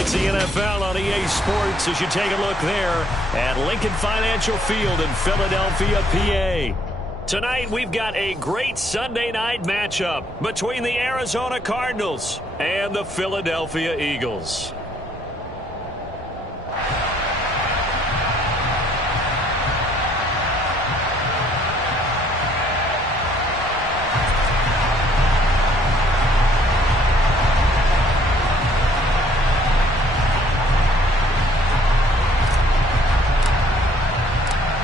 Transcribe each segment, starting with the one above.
It's the NFL on EA Sports as you take a look there at Lincoln Financial Field in Philadelphia, PA. Tonight, we've got a great Sunday night matchup between the Arizona Cardinals and the Philadelphia Eagles.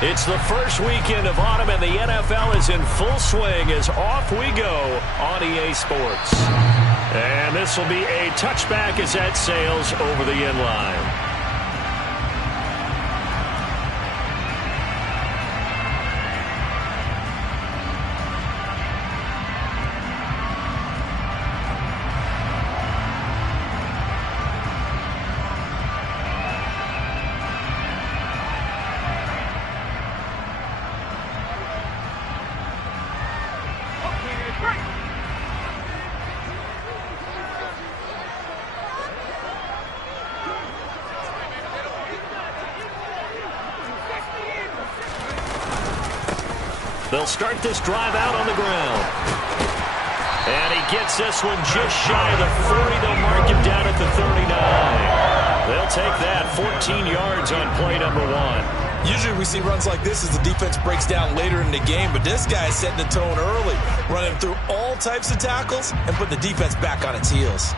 It's the first weekend of autumn, and the NFL is in full swing as off we go on EA Sports. And this will be a touchback as that sails over the end line. They'll start this drive out on the ground. And he gets this one just shy of the 40. They'll mark him down at the 39. They'll take that 14 yards on play number 1. Usually we see runs like this as the defense breaks down later in the game, but this guy is setting the tone early, running through all types of tackles and putting the defense back on its heels.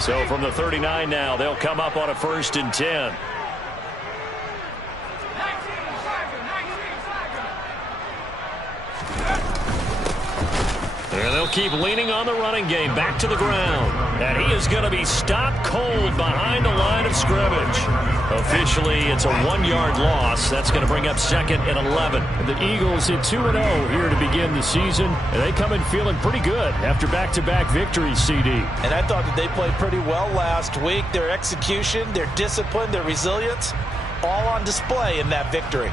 So from the 39 now, they'll come up on a 1st and 10. And they'll keep leaning on the running game back to the ground. And he is going to be stopped cold behind the line of scrimmage. Officially, it's a 1-yard loss. That's going to bring up 2nd and 11. And the Eagles hit 2-0 here to begin the season. And they come in feeling pretty good after back-to-back victories, CD. And I thought that they played pretty well last week. Their execution, their discipline, their resilience, all on display in that victory.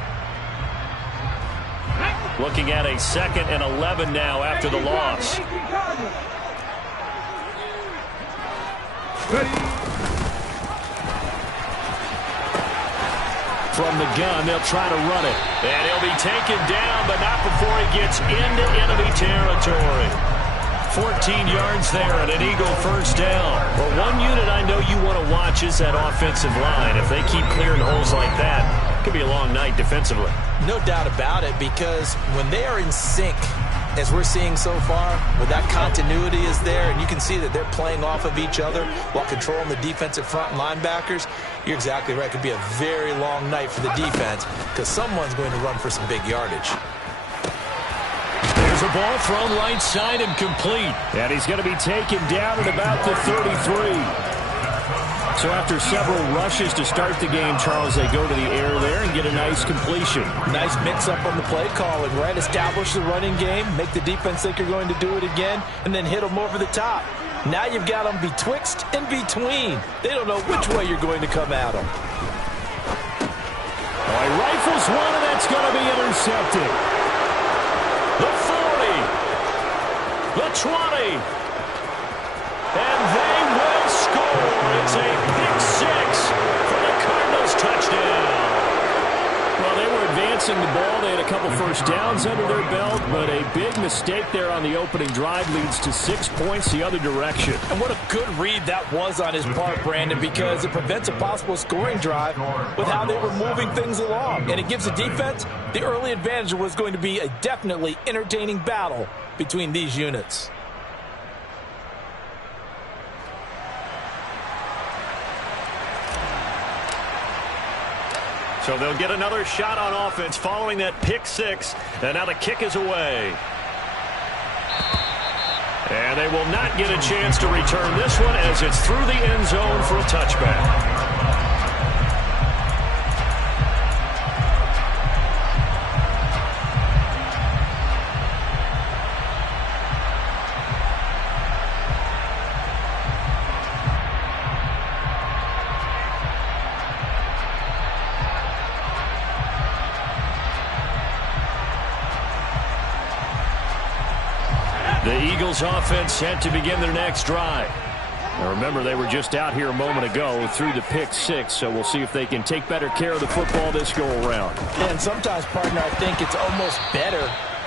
Looking at a 2nd and 11 now after the loss. From the gun, they'll try to run it. And he'll be taken down, but not before he gets into enemy territory. 14 yards there and an Eagle 1st down. Well, one unit I know you want to watch is that offensive line. If they keep clearing holes like that, it could be a long night defensively. No doubt about it, because when they are in sync, as we're seeing so far, when that continuity is there and you can see that they're playing off of each other while controlling the defensive front linebackers, you're exactly right. It could be a very long night for the defense because someone's going to run for some big yardage. There's a ball thrown right side and complete. And he's going to be taken down at about the 33. So after several rushes to start the game, Charles, they go to the air there and get a nice completion. Nice mix-up on the play calling, right? Establish the running game, make the defense think you're going to do it again, and then hit them over the top. Now you've got them betwixt and between. They don't know which way you're going to come at them. He rifles one, and that's going to be intercepted. The 40. The 20. And they will score. It's a pick 6 for the Cardinals touchdown. Well, they were advancing the ball. They had a couple 1st downs under their belt, but a big mistake there on the opening drive leads to 6 points the other direction. And what a good read that was on his part, Brandon, because it prevents a possible scoring drive with how they were moving things along. And it gives the defense the early advantage. Was going to be a definitely entertaining battle between these units. So they'll get another shot on offense following that pick 6. And now the kick is away. And they will not get a chance to return this one as it's through the end zone for a touchback. The Eagles offense set to begin their next drive. Now remember, they were just out here a moment ago through the pick six, so we'll see if they can take better care of the football this go-around. And sometimes, partner, I think it's almost better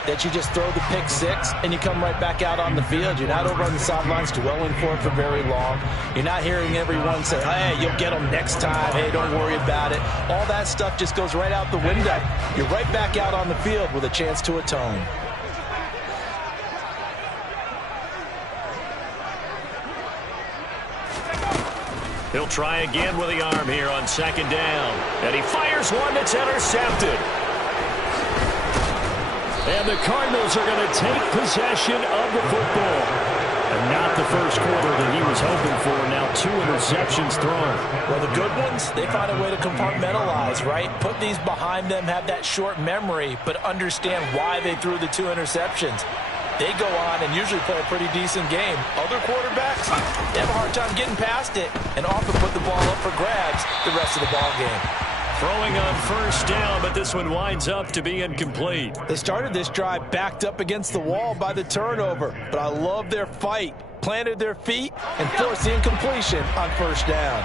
that you just throw the pick six and you come right back out on the field. You're not over on the sidelines dwelling for it for very long. You're not hearing everyone say, hey, you'll get them next time. Hey, don't worry about it. All that stuff just goes right out the window. You're right back out on the field with a chance to atone. He'll try again with the arm here on second down. And he fires one that's intercepted. And the Cardinals are going to take possession of the football. And not the first quarter that he was hoping for. Now 2 interceptions thrown. Well, the good ones, they find a way to compartmentalize, right? Put these behind them, have that short memory, but understand why they threw the 2 interceptions. They go on and usually play a pretty decent game. Other quarterbacks, they have a hard time getting past it and often put the ball up for grabs the rest of the ball game. Throwing on first down, but this one winds up to be incomplete. They started this drive backed up against the wall by the turnover, but I love their fight. Planted their feet and forced the incompletion on first down.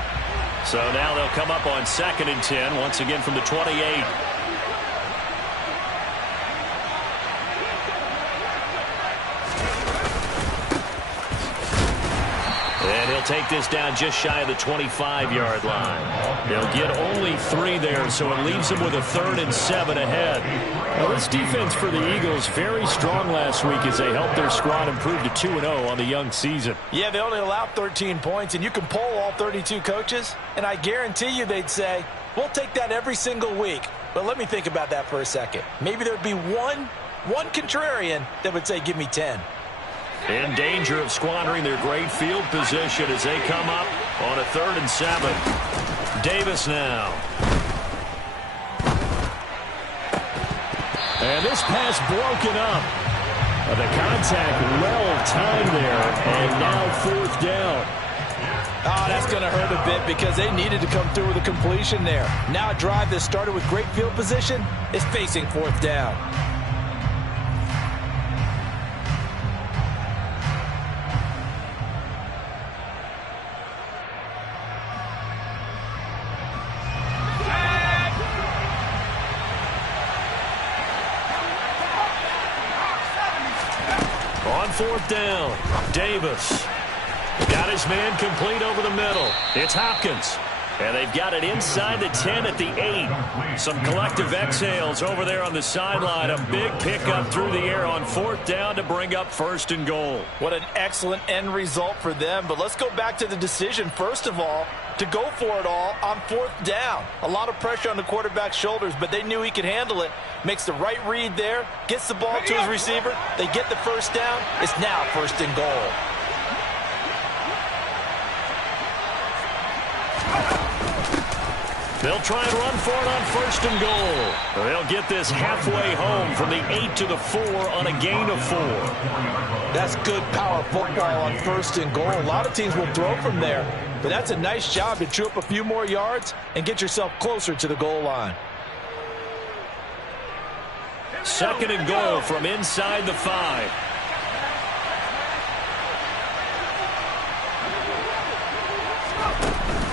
So now they'll come up on 2nd and 10, once again from the 28. And he'll take this down just shy of the 25-yard line. They'll get only 3 there, so it leaves them with a 3rd and 7 ahead. Well, this defense for the Eagles very strong last week as they helped their squad improve to 2-0 on the young season. Yeah, they only allowed 13 points, and you can poll all 32 coaches, and I guarantee you they'd say, we'll take that every single week. But let me think about that for a second. Maybe there'd be one contrarian that would say, give me 10. In danger of squandering their great field position as they come up on a 3rd and 7. Davis now. And this pass broken up. The contact well timed there, and now 4th down. Oh, that's going to hurt a bit because they needed to come through with a completion there. Now a drive that started with great field position is facing 4th down. On 4th down, Davis. Got his man complete over the middle. It's Hopkins. And they've got it inside the 10 at the 8. Some collective exhales over there on the sideline. A big pickup through the air on 4th down to bring up 1st and goal. What an excellent end result for them. But let's go back to the decision, first of all, to go for it all on 4th down. A lot of pressure on the quarterback's shoulders, but they knew he could handle it. Makes the right read there, gets the ball to his receiver. They get the first down. It's now 1st and goal. They'll try and run for it on 1st and goal. They'll get this halfway home from the 8 to the 4 on a gain of 4. That's good power football on 1st and goal. A lot of teams will throw from there, but that's a nice job to chew up a few more yards and get yourself closer to the goal line. 2nd and goal from inside the 5.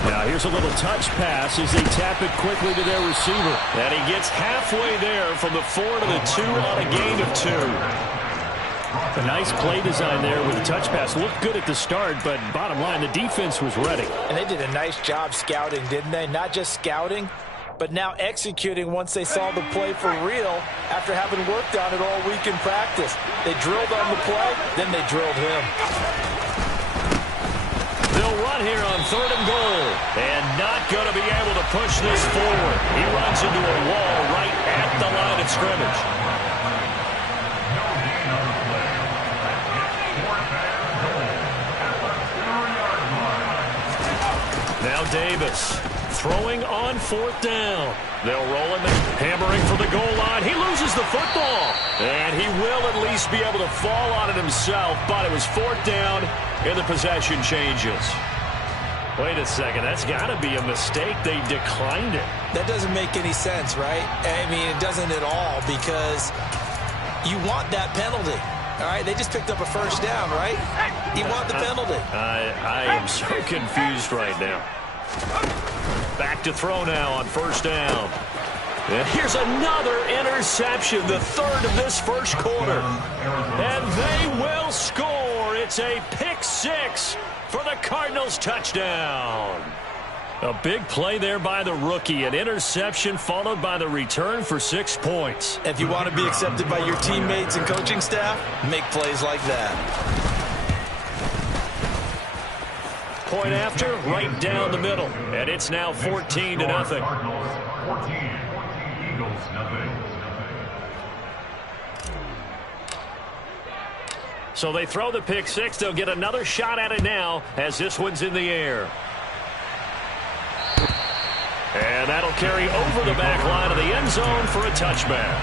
Now here's a little touch pass as they tap it quickly to their receiver. And he gets halfway there from the 4 to the 2 on a gain of 2. A nice play design there with the touch pass. Looked good at the start, but bottom line, the defense was ready. And they did a nice job scouting, didn't they? Not just scouting, but now executing once they saw the play for real after having worked on it all week in practice. They drilled on the play, then they drilled him. They'll run here on 3rd and goal. And not going to be able to push this forward. He runs into a wall right at the line of scrimmage. Now Davis throwing on 4th down. They'll roll him in, hammering for the goal line. He loses the football. And he will at least be able to fall on it himself, but it was 4th down, and the possession changes. Wait a second, that's got to be a mistake. They declined it. That doesn't make any sense, right? I mean, it doesn't at all, because you want that penalty. All right, they just picked up a first down, right? He wanted the penalty. I am so confused right now. Back to throw now on first down. And here's another interception, the third of this first quarter. And they will score. It's a pick six for the Cardinals touchdown. A big play there by the rookie. An interception followed by the return for 6 points. If you want to be accepted by your teammates and coaching staff, make plays like that. Point after, right down the middle. And it's now 14-0. So they throw the pick six. They'll get another shot at it now as this one's in the air. And that'll carry over the back line of the end zone for a touchback.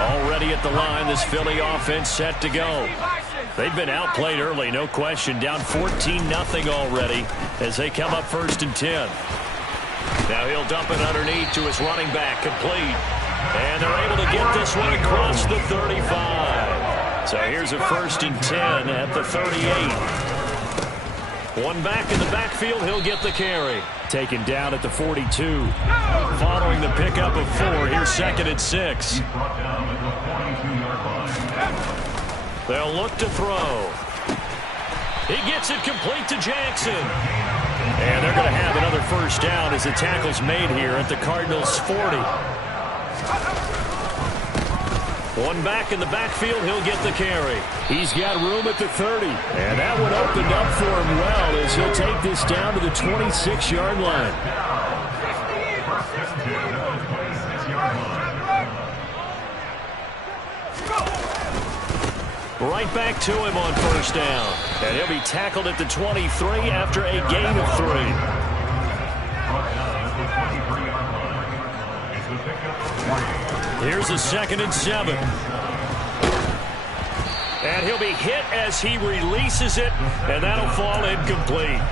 Already at the line, this Philly offense set to go. They've been outplayed early, no question. Down 14-0 already as they come up 1st and 10. Now he'll dump it underneath to his running back, complete. And they're able to get this one across the 35. So here's a 1st and 10 at the 38. One back in the backfield, he'll get the carry. Taken down at the 42. Following the pickup of 4, here's 2nd and 6. They'll look to throw. He gets it complete to Jackson. And they're going to have another first down as the tackle's made here at the Cardinals' 40. One back in the backfield, he'll get the carry. He's got room at the 30. And that one opened up for him well as he'll take this down to the 26-yard line. Right back to him on first down. And he'll be tackled at the 23 after a gain of 3. Here's a 2nd and 7. And he'll be hit as he releases it, and that'll fall incomplete.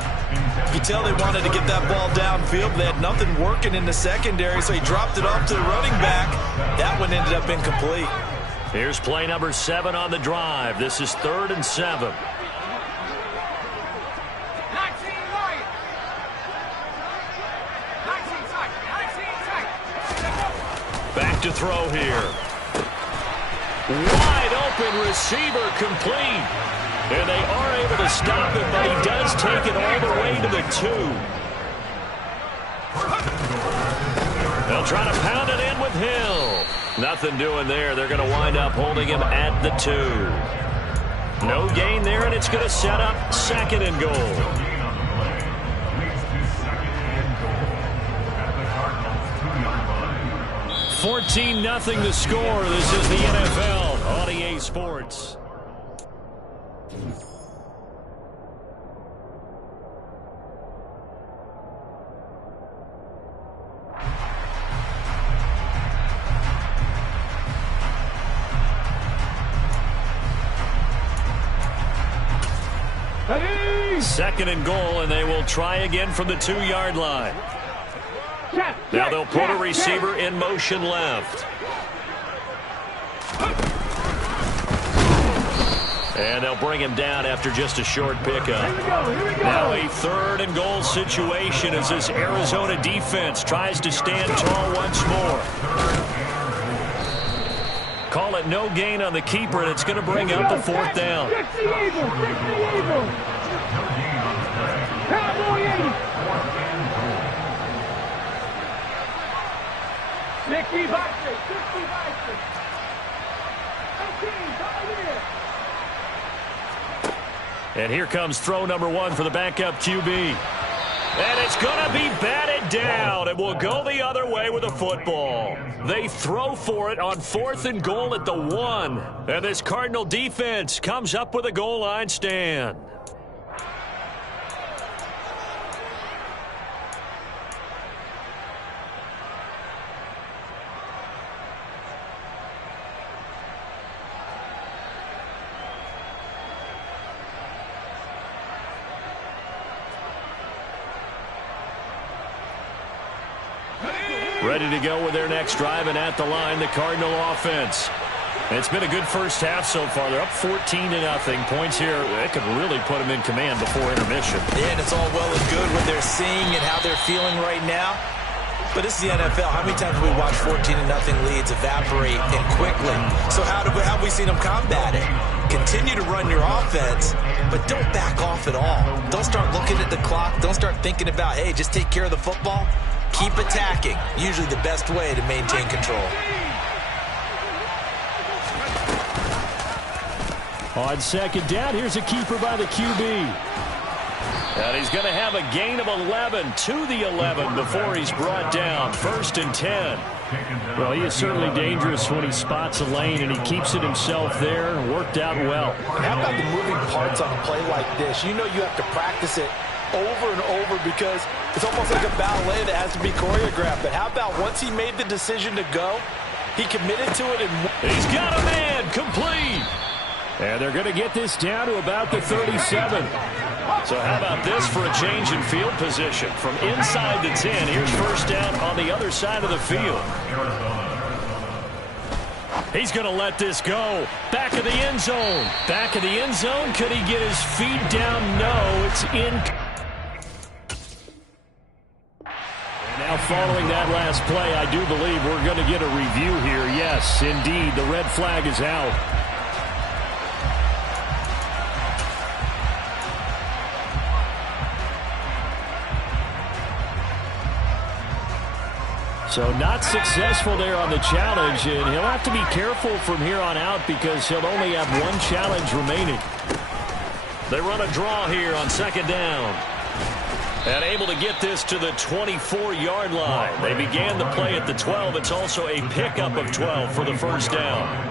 You can tell they wanted to get that ball downfield, but they had nothing working in the secondary, so he dropped it off to the running back. That one ended up incomplete. Here's play number 7 on the drive. This is 3rd and 7. Back to throw here. Wide open receiver complete. And they are able to stop it, but he does take it all the way to the 2. They'll try to pound it in with Hill. Nothing doing there. They're going to wind up holding him at the 2. No gain there, and it's going to set up 2nd and goal. 14-0 the score. This is the NFL on EA Sports. Second and goal, and they will try again from the 2-yard line. Now they'll put a receiver in motion left. And they'll bring him down after just a short pickup. Now a 3rd and goal situation as this Arizona defense tries to stand tall once more. Call it no gain on the keeper, and it's going to bring up the 4th down. And here comes throw number 1 for the backup QB. And it's going to be batted down, and will go the other way with the football. They throw for it on 4th and goal at the 1. And this Cardinal defense comes up with a goal line stand. Ready to go with their next drive, and at the line, the Cardinal offense. It's been a good first half so far. They're up 14-0. Points here, it could really put them in command before intermission. Yeah, and it's all well and good what they're seeing and how they're feeling right now. But this is the NFL. How many times have we watched 14-0 leads evaporate and quickly? So how have we seen them combat it? Continue to run your offense, but don't back off at all. Don't start looking at the clock. Don't start thinking about, hey, just take care of the football. Keep attacking. Usually the best way to maintain control. On second down, here's a keeper by the QB. And he's going to have a gain of 11 to the 11 before he's brought down. 1st and 10. Well, he is certainly dangerous when he spots a lane, and he keeps it himself there. Worked out well. How about the moving parts on a play like this? You know you have to practice it over and over because it's almost like a ballet that has to be choreographed. But how about once he made the decision to go, he committed to it. And he's got a man complete. And they're going to get this down to about the 37. So how about this for a change in field position? From inside the 10, here's first down on the other side of the field. He's going to let this go. Back of the end zone. Back of the end zone. Could he get his feet down? No, it's in. And now following that last play, I do believe we're going to get a review here. Yes, indeed, the red flag is out. So not successful there on the challenge, and he'll have to be careful from here on out because he'll only have one challenge remaining. They run a draw here on second down. And able to get this to the 24-yard line. They began the play at the 12. It's also a pickup of 12 for the first down.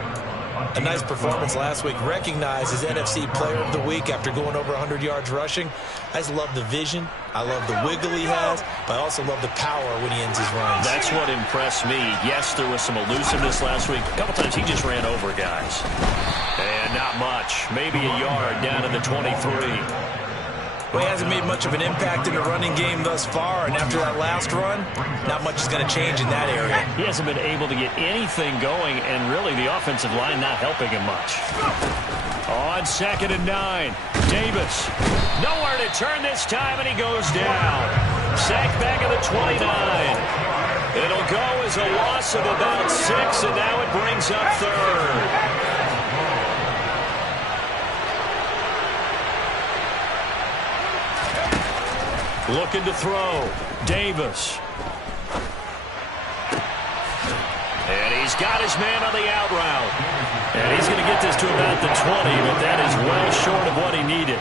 A nice performance last week. Recognized as NFC Player of the Week after going over 100 yards rushing. I just love the vision. I love the wiggle he has, but I also love the power when he ends his runs. That's what impressed me. Yes, there was some elusiveness last week. A couple times he just ran over guys. And not much. Maybe a yard down to the 23. Well, he hasn't made much of an impact in the running game thus far, and after that last run, not much is going to change in that area. He hasn't been able to get anything going, and really the offensive line not helping him much. On 2nd and 9, Davis. Nowhere to turn this time, and he goes down. Sacked back at the 29. It'll go as a loss of about 6, and now it brings up 3rd. Looking to throw. Davis. And he's got his man on the out route. And he's going to get this to about the 20, but that is well short of what he needed.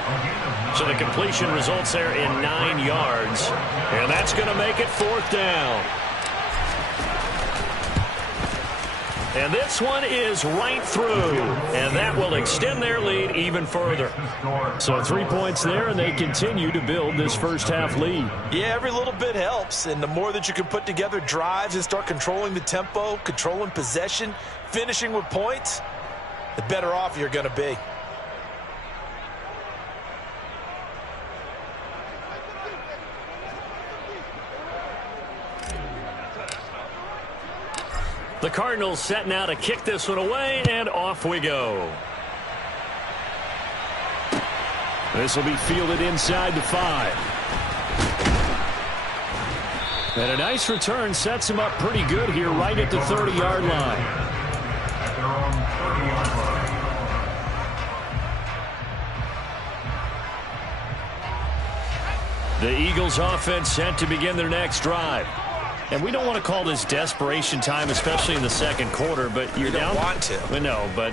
So the completion results there in 9 yards. And that's going to make it 4th down. And this one is right through. And that will extend their lead even further. So 3 points there, and they continue to build this first half lead. Yeah, every little bit helps. And the more that you can put together drives and start controlling the tempo, controlling possession, finishing with points, the better off you're going to be. The Cardinals set now to kick this one away, and off we go. This will be fielded inside the 5. And a nice return sets him up pretty good here right at the 30-yard line. The Eagles offense set to begin their next drive. And we don't want to call this desperation time, especially in the second quarter, but you're down. You don't want to. Well, no, but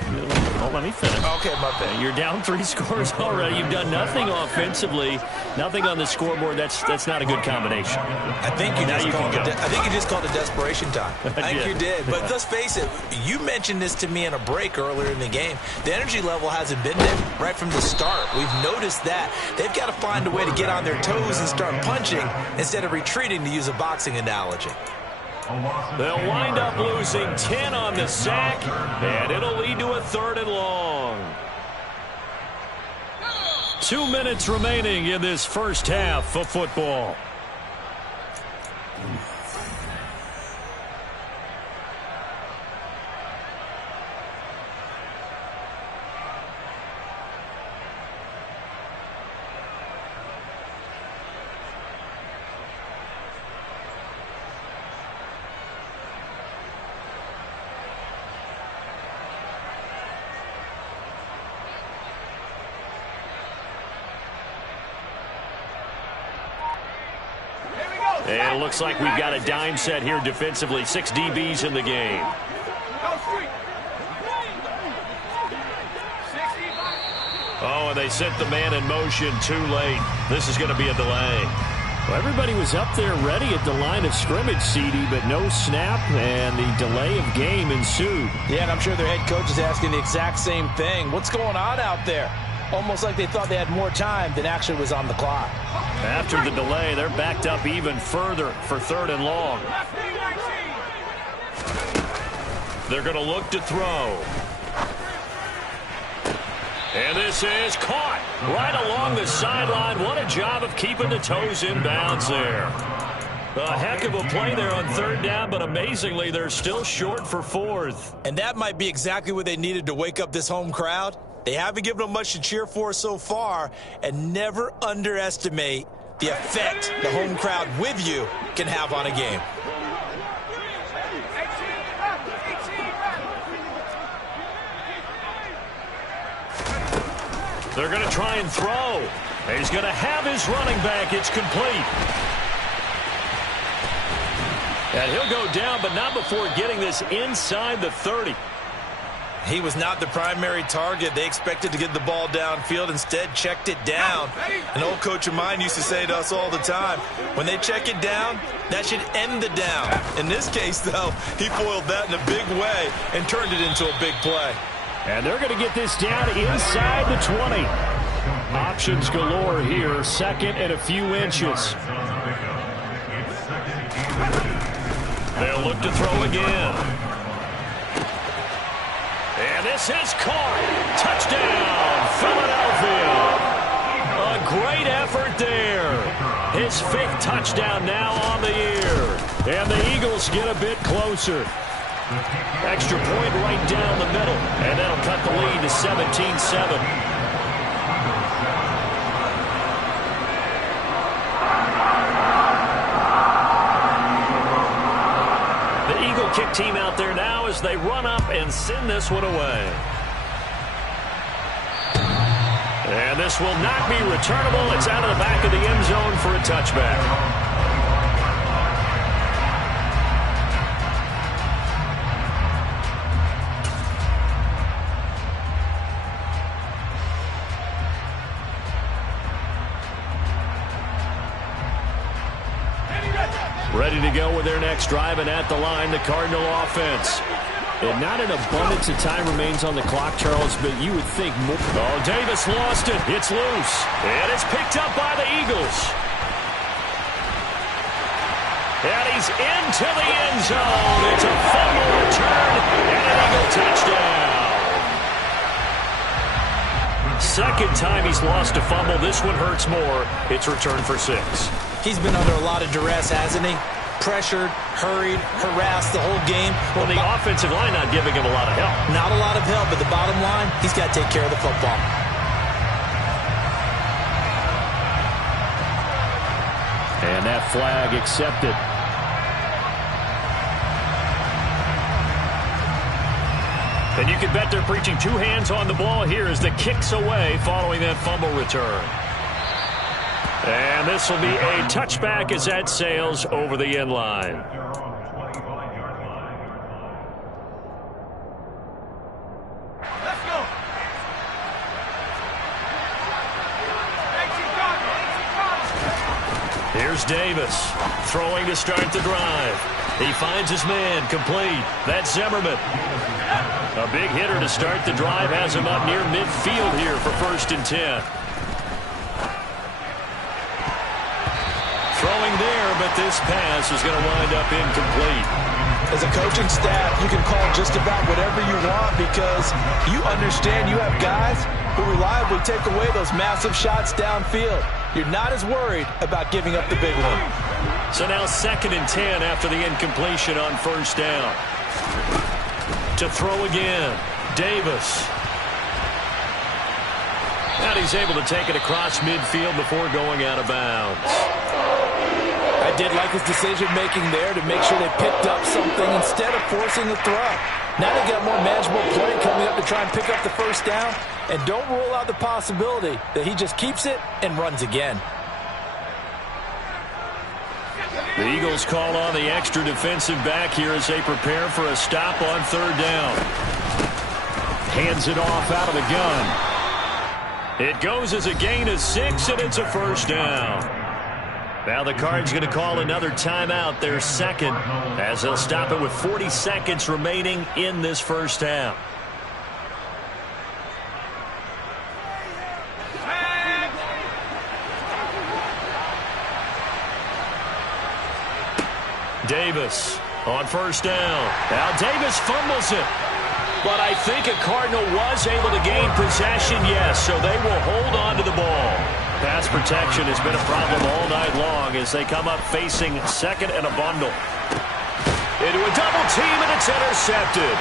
let me finish. Okay, my bad. You're down 3 scores already. You've done nothing offensively, nothing on the scoreboard. That's not a good combination. I think you just called it desperation time. I think you did. But let's face it, you mentioned this to me in a break earlier in the game. The energy level hasn't been there right from the start. We've noticed that. They've got to find a way to get on their toes and start punching instead of retreating, to use a boxing analogy. They'll wind up losing 10 on the sack, and it'll lead to a 3rd and long. 2 minutes remaining in this first half of football. And it looks like we've got a dime set here defensively. 6 DBs in the game. Oh, and they sent the man in motion too late. This is going to be a delay. Well, everybody was up there ready at the line of scrimmage, CD, but no snap, and the delay of game ensued. Yeah, and I'm sure their head coach is asking the exact same thing. What's going on out there? Almost like they thought they had more time than actually was on the clock. After the delay, they're backed up even further for 3rd and long. They're going to look to throw. And this is caught right along the sideline. What a job of keeping the toes in bounds there. A heck of a play there on 3rd down, but amazingly, they're still short for 4th. And that might be exactly what they needed to wake up this home crowd. They haven't given them much to cheer for so far, and never underestimate the effect the home crowd with you can have on a game. They're going to try and throw. He's going to have his running back. It's complete. And he'll go down, but not before getting this inside the 30. He was not the primary target. They expected to get the ball downfield. Instead, checked it down. An old coach of mine used to say to us all the time, when they check it down, that should end the down. In this case, though, he foiled that in a big way and turned it into a big play. And they're going to get this down inside the 20. Options galore here. 2nd and a few inches. They'll look to throw again. And this is caught. Touchdown, Philadelphia. A great effort there. His 5th touchdown now on the year. And the Eagles get a bit closer. Extra point right down the middle. And that'll cut the lead to 17-7. The Eagle kick team out there now as they run up and send this one away. And this will not be returnable. It's out of the back of the end zone for a touchback. Ready to go with their next drive, and at the line, the Cardinal offense. And not an abundance of time remains on the clock, Charles, but you would think more. Oh, Davis lost it. It's loose. And it's picked up by the Eagles. And he's into the end zone. It's a fumble return and an Eagle touchdown. 2nd time he's lost a fumble. This one hurts more. It's returned for 6. He's been under a lot of duress, hasn't he? Pressured, hurried, harassed the whole game. Well, the offensive line not giving him a lot of help. Not a lot of help, but the bottom line, he's got to take care of the football. And that flag accepted. And you can bet they're preaching 2 hands on the ball here as the kick's away following that fumble return. And this will be a touchback as that sails over the end line. Let's go. Here's Davis throwing to start the drive. He finds his man complete. That's Zimmerman. A big hitter to start the drive has him up near midfield here for 1st and 10. Throwing there, but this pass is going to wind up incomplete. As a coaching staff, you can call just about whatever you want because you understand you have guys who reliably take away those massive shots downfield. You're not as worried about giving up the big one. So now 2nd and 10 after the incompletion on 1st down. To throw again, Davis. And he's able to take it across midfield before going out of bounds. I did like his decision-making there to make sure they picked up something instead of forcing the throw. Now they got more manageable play coming up to try and pick up the 1st down. And don't rule out the possibility that he just keeps it and runs again. The Eagles call on the extra defensive back here as they prepare for a stop on third down. Hands it off out of the gun. It goes as a gain of 6, and it's a first down. Now the Cards going to call another timeout, their second, as they'll stop it with 40 seconds remaining in this first half. Davis on first down. Now Davis fumbles it. But I think a Cardinal was able to gain possession, yes, so they will hold on to the ball. Pass protection has been a problem all night long as they come up facing second and a bundle. Into a double team, and it's intercepted.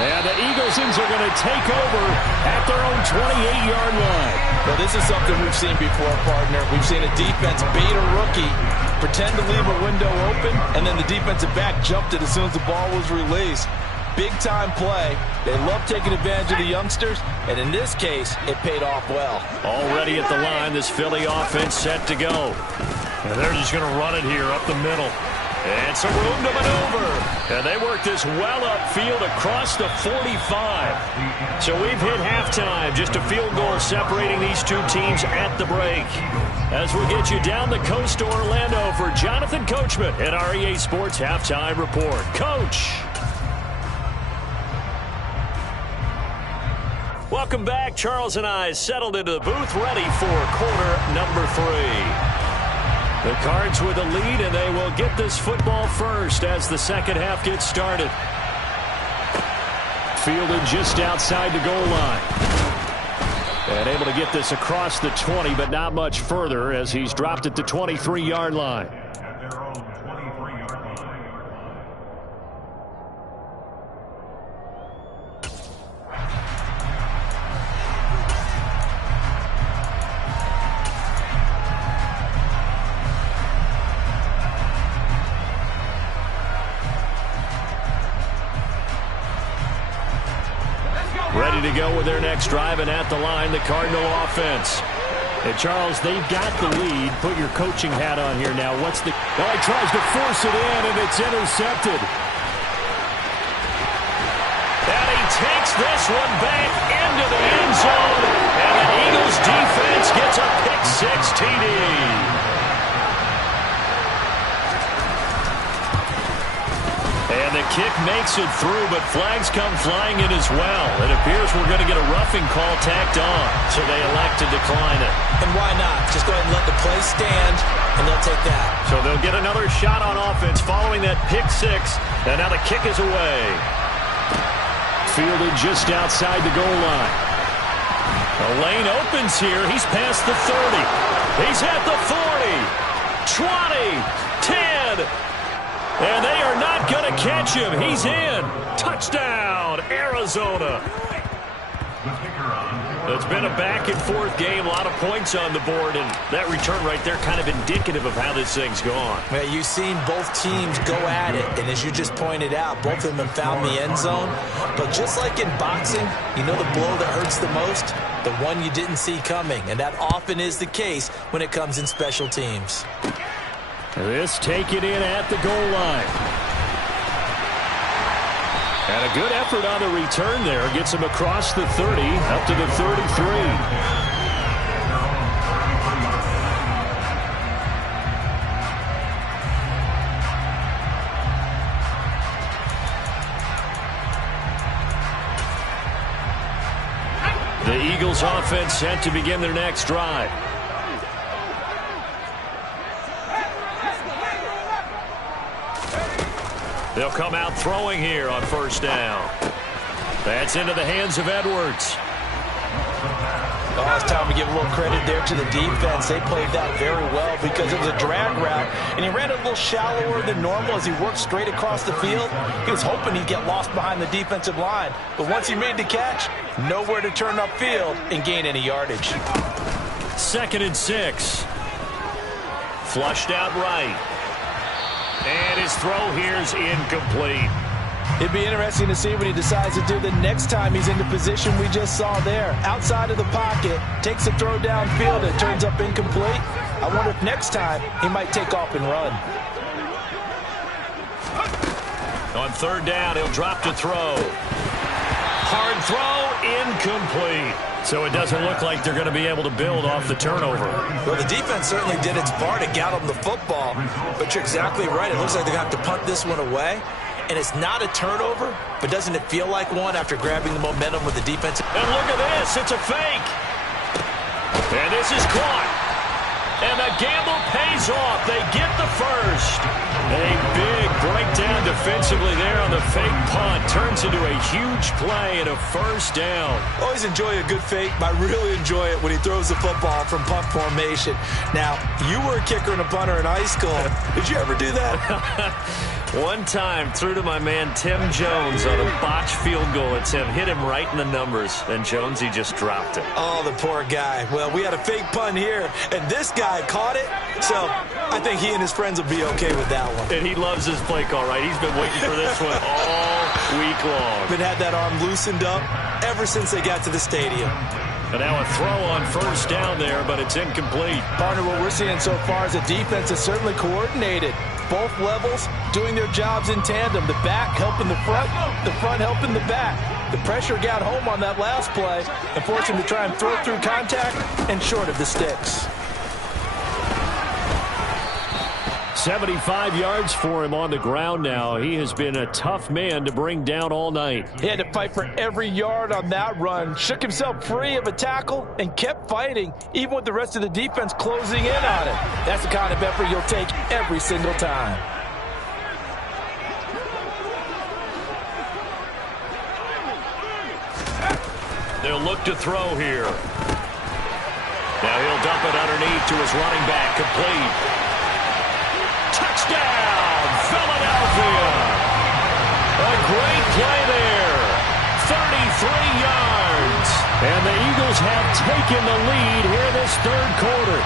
And the Eaglesons are going to take over at their own 28-yard line. Well, this is something we've seen before, partner. We've seen a defense bait a rookie, pretend to leave a window open, and then the defensive back jumped it as soon as the ball was released. Big-time play. They love taking advantage of the youngsters, and in this case, it paid off well. Already at the line, this Philly offense set to go. And they're just going to run it here up the middle. And some room to maneuver. And they work this well upfield across the 45. So we've hit halftime. Just a field goal separating these two teams at the break. As we get you down the coast to Orlando for Jonathan Coachman at our EA Sports Halftime Report. Coach. Welcome back. Charles and I settled into the booth ready for quarter number 3. The Cards with a lead, and they will get this football first as the second half gets started. Fielded just outside the goal line. And able to get this across the 20, but not much further as he's dropped at the 23-yard line. Ready to go with their next drive, and at the line, the Cardinal offense. And Charles, they've got the lead. Put your coaching hat on here now. What's the... Oh, he tries to force it in, and it's intercepted. And he takes this one back into the end zone, and the Eagles defense gets a pick-6 TD. And the kick makes it through, but flags come flying in as well. It appears we're going to get a roughing call tacked on, so they elect to decline it. And why not? Just go ahead and let the play stand, and they'll take that. So they'll get another shot on offense following that pick-6, and now the kick is away. Fielded just outside the goal line. The lane opens here. He's past the 30. He's at the 40. 20. 10. And they are not going to catch him. He's in. Touchdown, Arizona. It's been a back-and-forth game. A lot of points on the board, and that return right there kind of indicative of how this thing's gone. Well, you've seen both teams go at it, and as you just pointed out, both of them have found the end zone. But just like in boxing, you know the blow that hurts the most? The one you didn't see coming, and that often is the case when it comes in special teams. This taken in at the goal line. And a good effort on the return there. Gets him across the 30, up to the 33. The Eagles offense set to begin their next drive. They'll come out throwing here on first down. That's into the hands of Edwards. Oh, it's time to give a little credit there to the defense. They played that very well because it was a drag route, and he ran a little shallower than normal as he worked straight across the field. He was hoping he'd get lost behind the defensive line, but once he made the catch, nowhere to turn upfield and gain any yardage. 2nd and 6. Flushed out right. And his throw here's incomplete. It'd be interesting to see what he decides to do the next time he's in the position we just saw there. Outside of the pocket, takes a throw downfield, it turns up incomplete. I wonder if next time he might take off and run. On third down, he'll drop to throw. Hard throw, incomplete. So it doesn't look like they're going to be able to build off the turnover. Well, the defense certainly did its part to get them the football, but you're exactly right. It looks like they're going to have to punt this one away, and it's not a turnover, but doesn't it feel like one after grabbing the momentum with the defense? And look at this. It's a fake. And this is caught. And the gamble pays off. They get the first. A big breakdown defensively there on the fake punt. Turns into a huge play and a first down. Always enjoy a good fake, but I really enjoy it when he throws the football from punt formation. Now, you were a kicker and a punter in high school. Did you ever do that? One time, threw to my man Tim Jones on a botched field goal attempt. Hit him right in the numbers. And Jonesy just dropped it. Oh, the poor guy. Well, we had a fake punt here, and this guy caught it. So I think he and his friends will be okay with that one. And he loves his play call, right? He's been waiting for this one all week long. Been had that arm loosened up ever since they got to the stadium. And now a throw on first down there, but it's incomplete. Partner, what we're seeing so far is the defense is certainly coordinated. Both levels doing their jobs in tandem. The back helping the front helping the back. The pressure got home on that last play and forced him to try and throw through contact and short of the sticks. 75 yards for him on the ground now. He has been a tough man to bring down all night. He had to fight for every yard on that run. Shook himself free of a tackle and kept fighting, even with the rest of the defense closing in on him. That's the kind of effort you'll take every single time. They'll look to throw here. Now he'll dump it underneath to his running back. Complete. Touchdown, Philadelphia. A great play there. 33 yards. And the Eagles have taken the lead here this third quarter.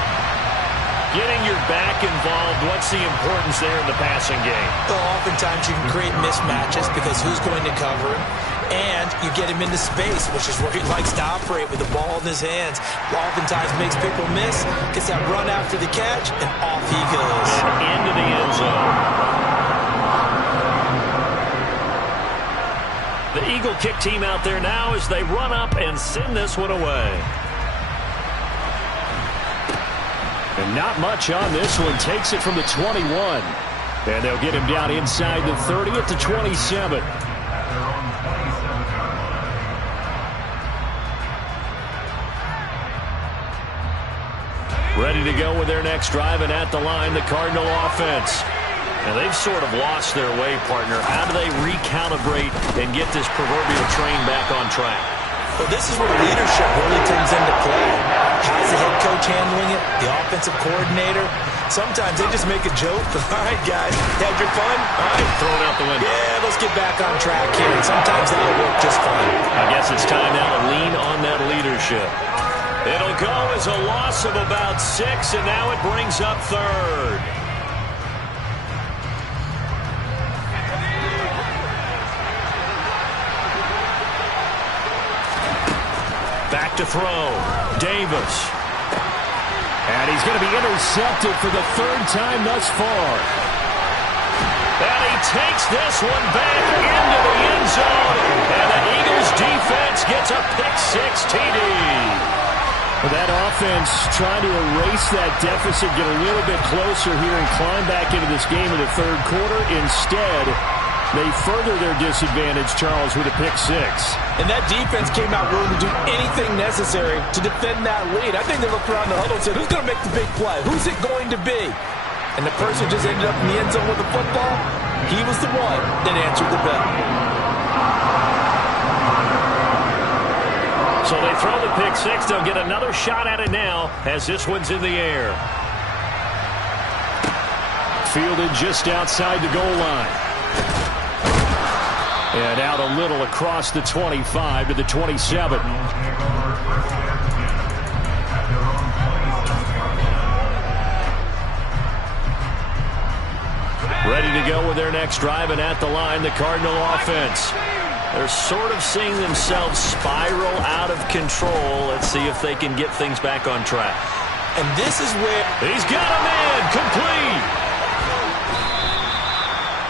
Getting your back involved, what's the importance there in the passing game? Well, oftentimes you can create mismatches because who's going to cover him? And you get him into space, which is where he likes to operate with the ball in his hands. Oftentimes makes people miss, gets that run after the catch, and off he goes. And into the end zone. The Eagle kick team out there now as they run up and send this one away. And not much on this one. Takes it from the 21. And they'll get him down inside the 30 at the 27. Ready to go with their next drive, and at the line, the Cardinal offense. Now, they've sort of lost their way, partner. How do they recalibrate and get this proverbial train back on track? Well, this is where leadership really comes into play. How's the head coach handling it? The offensive coordinator? Sometimes they just make a joke. All right, guys, had your fun? All right, Throw it out the window. Yeah, let's get back on track here. And sometimes that'll work just fine. I guess it's time now to lean on that leadership. It'll go as a loss of about 6, and now it brings up third. Back to throw. Davis. And he's going to be intercepted for the third time thus far. And he takes this one back into the end zone. And the Eagles defense gets a pick-6 TD. Well, that offense trying to erase that deficit, get a little bit closer here and climb back into this game in the third quarter. Instead, they further their disadvantage, Charles, with a pick-6. And that defense came out willing to do anything necessary to defend that lead. I think they looked around the huddle and said, who's going to make the big play? Who's it going to be? And the person just ended up in the end zone with the football. He was the one that answered the bell. So they throw the pick-6. They'll get another shot at it now as this one's in the air. Fielded just outside the goal line. And out a little across the 25 to the 27. Ready to go with their next drive, and at the line, the Cardinal offense. They're sort of seeing themselves spiral out of control. Let's see if they can get things back on track. And this is where... He's got a man complete.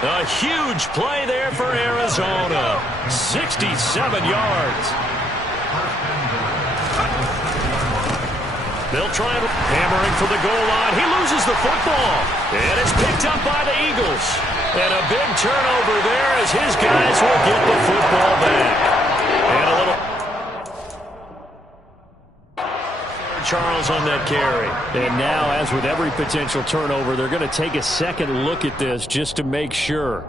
A huge play there for Arizona. 67 yards. They'll try and hammering for the goal line. He loses the football. And it's picked up by the Eagles. And a big turnover there as his guys will get the football back. And a little... Charles on that carry. And now, as with every potential turnover, they're going to take a second look at this just to make sure.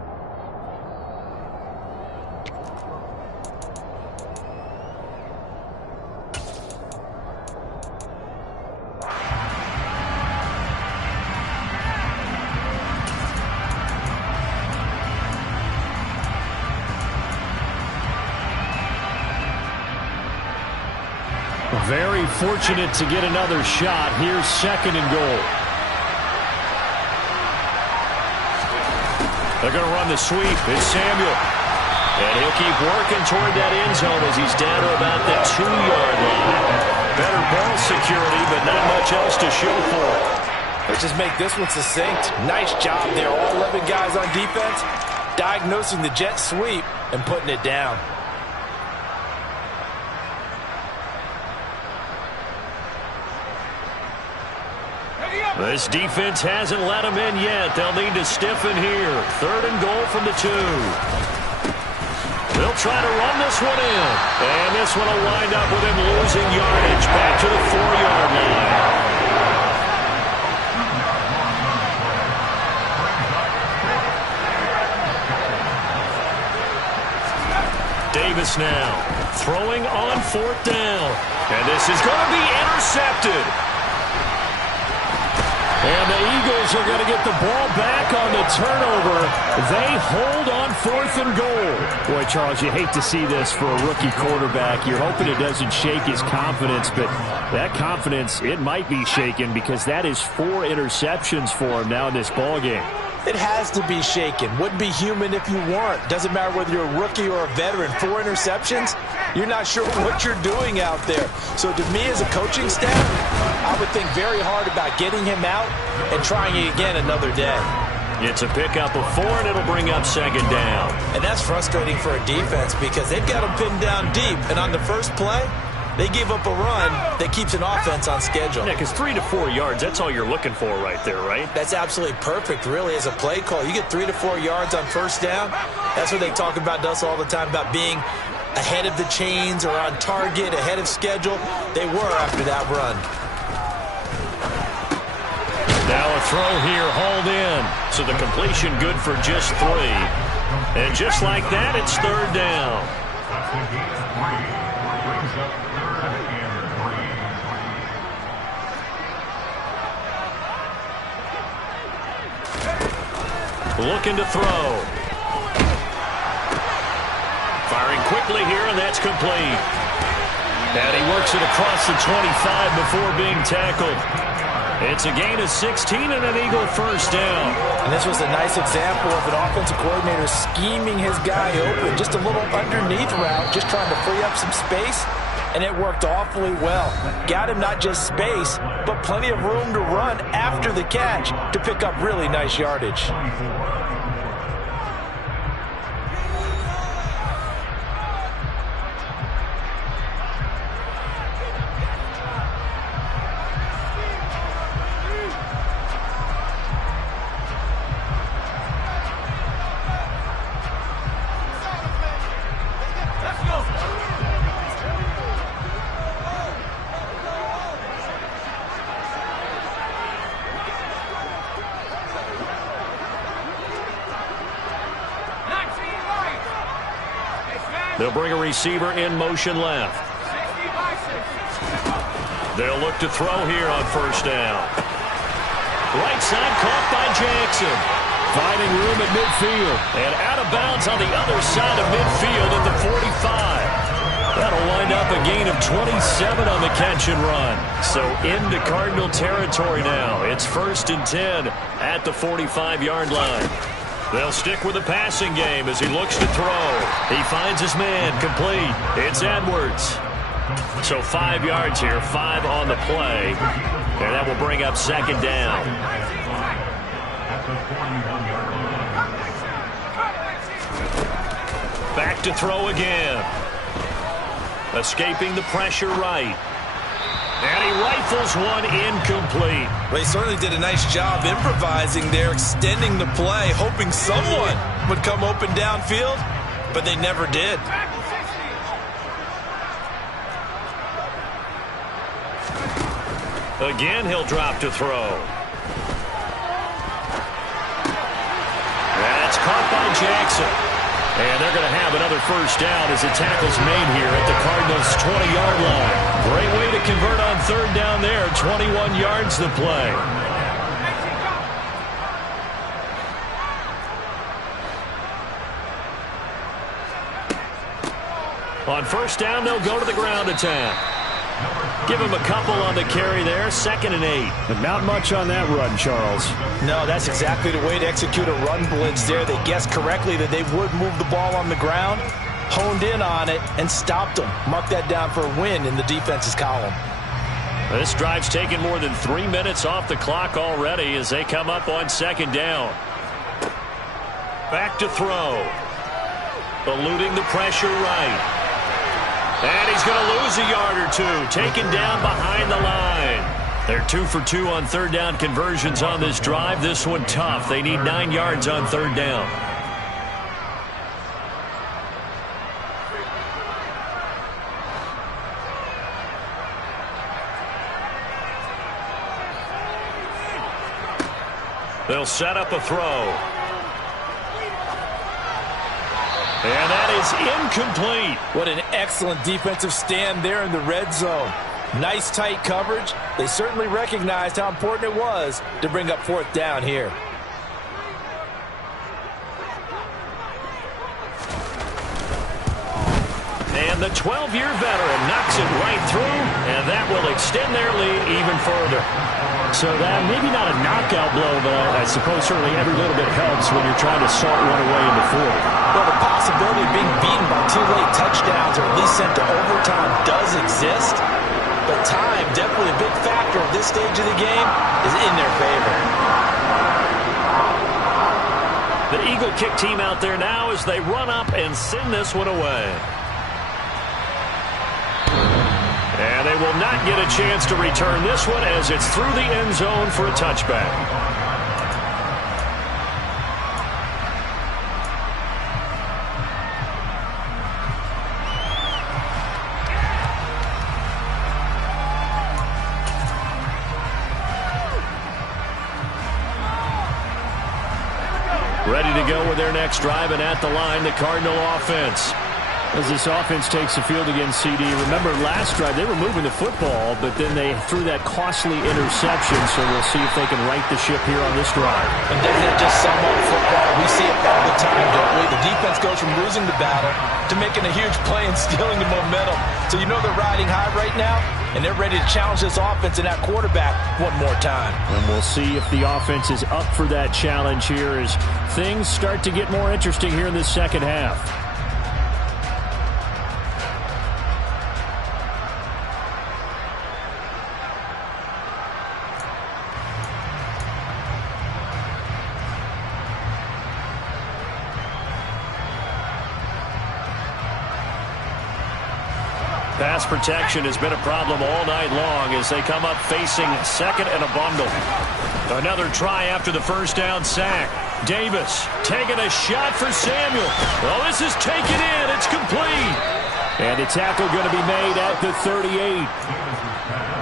Very fortunate to get another shot. Here's second and goal. They're going to run the sweep. It's Samuel. And he'll keep working toward that end zone as he's down to about the 2-yard line. Better ball security, but not much else to show for it. Let's just make this one succinct. Nice job there. All 11 guys on defense diagnosing the jet sweep and putting it down. This defense hasn't let them in yet. They'll need to stiffen here. Third and goal from the 2. They'll try to run this one in. And this one will wind up with him losing yardage back to the 4-yard line. Davis now throwing on 4th down. And this is going to be intercepted. And the Eagles are going to get the ball back on the turnover. They hold on 4th and goal. Boy, Charles, you hate to see this for a rookie quarterback. You're hoping it doesn't shake his confidence, but that confidence, it might be shaken because that is 4 interceptions for him now in this ballgame. It has to be shaken. Wouldn't be human if you weren't. Doesn't matter whether you're a rookie or a veteran. 4 interceptions, you're not sure what you're doing out there. So to me as a coaching staff, I would think very hard about getting him out and trying it again another day. It's a pickup of 4, and it'll bring up 2nd down. And that's frustrating for a defense because they've got them pinned down deep. And on the first play, they gave up a run that keeps an offense on schedule. Yeah, because 3 to 4 yards, that's all you're looking for right there, right? That's absolutely perfect, really, as a play call. You get 3 to 4 yards on first down. That's what they talk about to us all the time, about being ahead of the chains or on target, ahead of schedule. They were after that run. Now a throw here, hauled in. So the completion good for just 3. And just like that, it's 3rd down. Looking to throw. Firing quickly here, and that's complete. And he works it across the 25 before being tackled. It's a gain of 16 and an Eagle first down. And this was a nice example of an offensive coordinator scheming his guy open. Just a little underneath route, just trying to free up some space. And it worked awfully well. Got him not just space, but plenty of room to run after the catch to pick up really nice yardage. They'll bring a receiver in motion left. They'll look to throw here on first down. Right side caught by Jackson. Finding room at midfield. And out of bounds on the other side of midfield at the 45. That'll wind up a gain of 27 on the catch and run. So into Cardinal territory now. It's 1st and 10 at the 45-yard line. They'll stick with the passing game as he looks to throw. He finds his man complete. It's Edwards. So 5 yards here, 5 on the play. And that will bring up second down. Back to throw again. Escaping the pressure right. And he rifles one incomplete. Well, he certainly did a nice job improvising there, extending the play, hoping someone would come open downfield, but they never did. Again, he'll drop to throw. That's caught by Jackson. And they're going to have another first down as the tackle's made here at the Cardinals' 20-yard line. Great way to convert on third down there. 21 yards the play. On first down, they'll go to the ground attack. Give him a couple on the carry there, 2nd and 8. But not much on that run, Charles. No, that's exactly the way to execute a run blitz there. They guessed correctly that they would move the ball on the ground, honed in on it, and stopped them. Mark that down for a win in the defense's column. This drive's taken more than 3 minutes off the clock already as they come up on 2nd down. Back to throw. Eluding the pressure right. And he's going to lose a yard or two. Taken down behind the line. They're 2 for 2 on third down conversions on this drive. This one tough. They need 9 yards on third down. They'll set up a throw. And that is incomplete. What an excellent defensive stand there in the red zone. Nice tight coverage. They certainly recognized how important it was to bring up 4th down here. And the 12-year veteran knocks it right through, and that will extend their lead even further. So that maybe not a knockout blow, but I suppose certainly every little bit helps when you're trying to salt one away in the 4th. Well, the possibility of being beaten by 2 late touchdowns or at least sent to overtime does exist, but time, definitely a big factor at this stage of the game, is in their favor. The Eagle kick team out there now as they run up and send this one away. And they will not get a chance to return this one as it's through the end zone for a touchback. Ready to go with their next drive, and at the line, the Cardinal offense. As this offense takes the field against CD, remember last drive they were moving the football, but then they threw that costly interception, so we'll see if they can right the ship here on this drive. And doesn't that just sum up football? We see it all the time, don't we? The defense goes from losing the battle to making a huge play and stealing the momentum. So you know they're riding high right now, and they're ready to challenge this offense and that quarterback one more time. And we'll see if the offense is up for that challenge here as things start to get more interesting here in this second half. Pass protection has been a problem all night long as they come up facing 2nd and a bundle. Another try after the first down sack. Davis taking a shot for Samuel. Well, this is taken in. It's complete. And a tackle going to be made at the 38.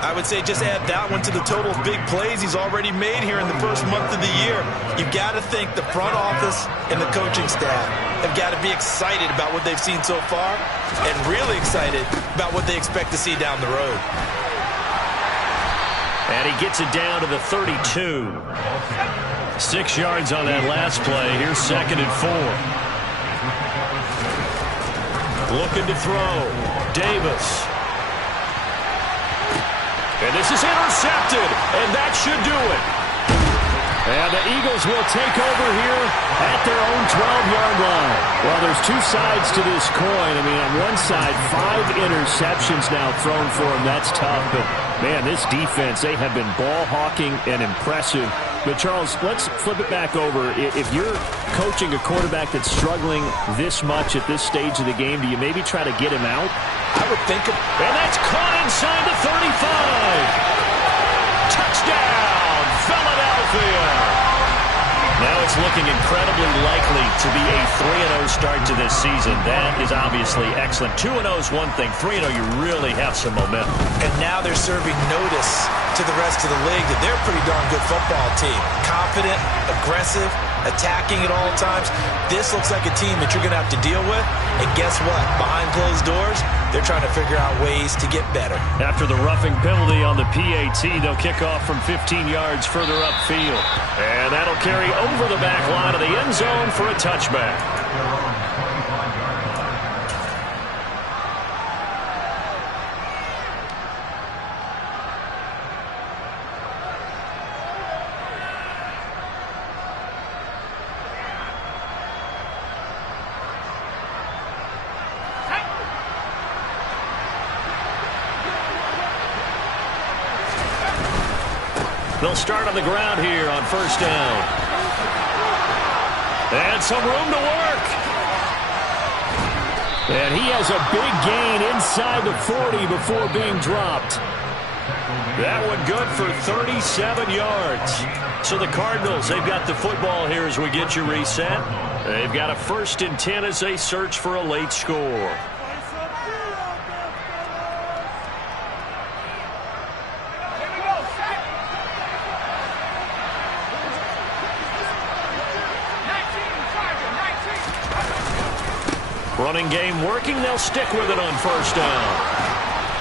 I would say just add that one to the total of big plays he's already made here in the first month of the year. You've got to think the front office and the coaching staff have got to be excited about what they've seen so far and really excited about what they expect to see down the road. And he gets it down to the 32. 6 yards on that last play. Here's 2nd and 4. Looking to throw. Davis. And this is intercepted, and that should do it. And the Eagles will take over here at their own 12-yard line. Well, there's two sides to this coin. I mean, on one side, 5 interceptions now thrown for them. That's tough. But, man, this defense, they have been ball hawking and impressive. But, Charles, let's flip it back over. If you're coaching a quarterback that's struggling this much at this stage of the game, do you maybe try to get him out? I would think of... And that's caught inside the 35. Touchdown, Philadelphia. Now it's looking incredibly likely to be a 3-0 start to this season. That is obviously excellent. 2-0 is one thing. 3-0, you really have some momentum. And now they're serving notice to the rest of the league that they're a pretty darn good football team. Confident, aggressive, attacking at all times. This looks like a team that you're going to have to deal with. And guess what? Behind closed doors, they're trying to figure out ways to get better. After the roughing penalty on the PAT, they'll kick off from 15 yards further upfield. And that'll carry over the back line of the end zone for a touchback. They'll start on the ground here on first down. And some room to work. And he has a big gain inside the 40 before being dropped. That one good for 37 yards. So the Cardinals, they've got the football here as we get you reset. They've got a 1st and 10 as they search for a late score. Running game working. They'll stick with it on first down.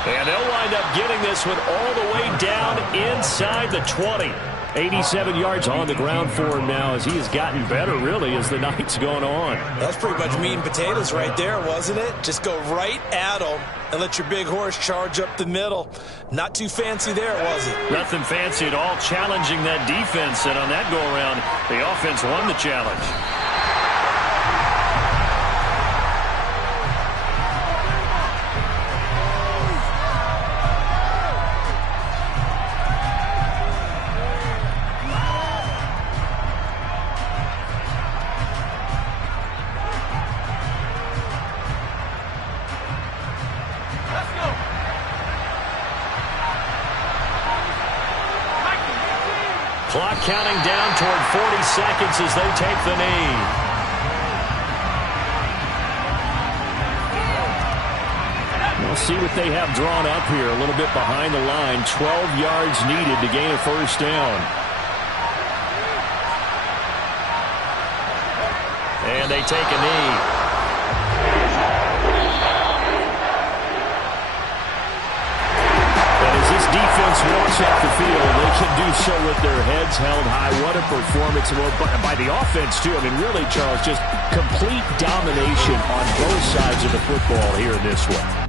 And they'll wind up getting this one all the way down inside the 20. 87 yards on the ground for him now as he has gotten better, really, as the night's gone on. That's pretty much meat and potatoes right there, wasn't it? Just go right at him and let your big horse charge up the middle. Not too fancy there, was it? Nothing fancy at all, challenging that defense. And on that go-around, the offense won the challenge. Clock counting down toward 40 seconds as they take the knee. We'll see what they have drawn up here a little bit behind the line. 12 yards needed to gain a first down. And they take a knee. Defense walks off the field. They can do so with their heads held high. What a performance by the offense, too. I mean, really, Charles, just complete domination on both sides of the football here in this one.